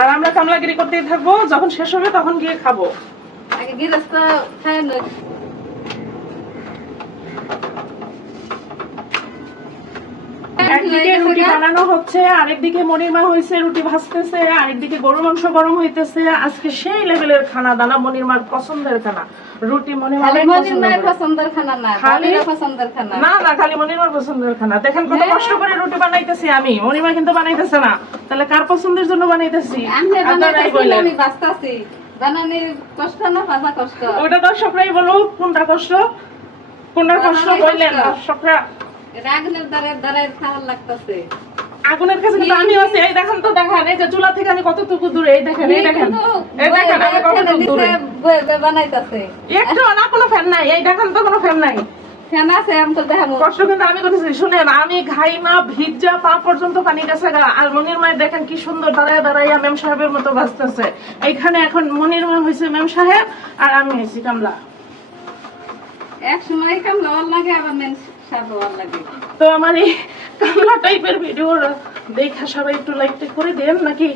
আর আমরা কামলাগিরি করতেই থাকবো, যখন শেষ হবে তখন গিয়ে খাবো। আগে গিরস্ত খায় না। একদিকে রুটি বানানো হচ্ছে, আরেকদিকে মনির মা হয়েছে রুটি ভাজতেছে, আরেকদিকে গরু মাংস গরম হইতেছে। আজকে সেই লেভেলের খানা দানা, মনির মার পছন্দের খানা। রুটি মনির মার পছন্দের খানা না, পছন্দের খানা না না, খালি মনির মার পছন্দের খানা। দেখেন কত কষ্ট করে রুটি বানাইতেছি আমি, মনির মা কিন্তু বানাইতেছে না। তাহলে কার পছন্দের জন্য বানাইতেছি? আমি বাঁচতেছি। বানানি কষ্ট না, ভাজা কষ্ট। ওইটা দর্শকরাই বলুক কোনটা কষ্ট, কোনটার কষ্ট বললেন দর্শকরা। আগুনের দ্বারা খাওয়ার লাগতেছে। আগুনের কাছে কিন্তু আমি আছি। এই দেখেন তো, দেখেন এই যে চুলা থেকে আমি কতটুকু দূরে, এই দেখেন এই দেখেন এই দেখেন আমি কতটুকু দূরে বানাইতেছে। একটু না, কোনো ফ্যান নাই। এই দেখেন তো, কোনো ফ্যান নাই। ফ্যান আছে, আমি তো দেখাবো। কষ্ট কিন্তু আমি করতেছি। শুনেন, আমি ঘাইমা ভিজা পা পর্যন্ত পানি গেছে গা। আর মনির মায়ের দেখেন কি সুন্দর দাঁড়ায় দাঁড়াইয়া মেম সাহেবের মতো বাঁচতেছে। এইখানে এখন মনির মা হয়েছে মেম সাহেব, আর আমি হয়েছি কামলা। এক সময় কামলা ভালো লাগে, আবার মেন সাহেব ভালো লাগে। তো আমার এই কামলা টাইপের ভিডিও দেখা সবাই একটু লাইক করে দেন নাকি?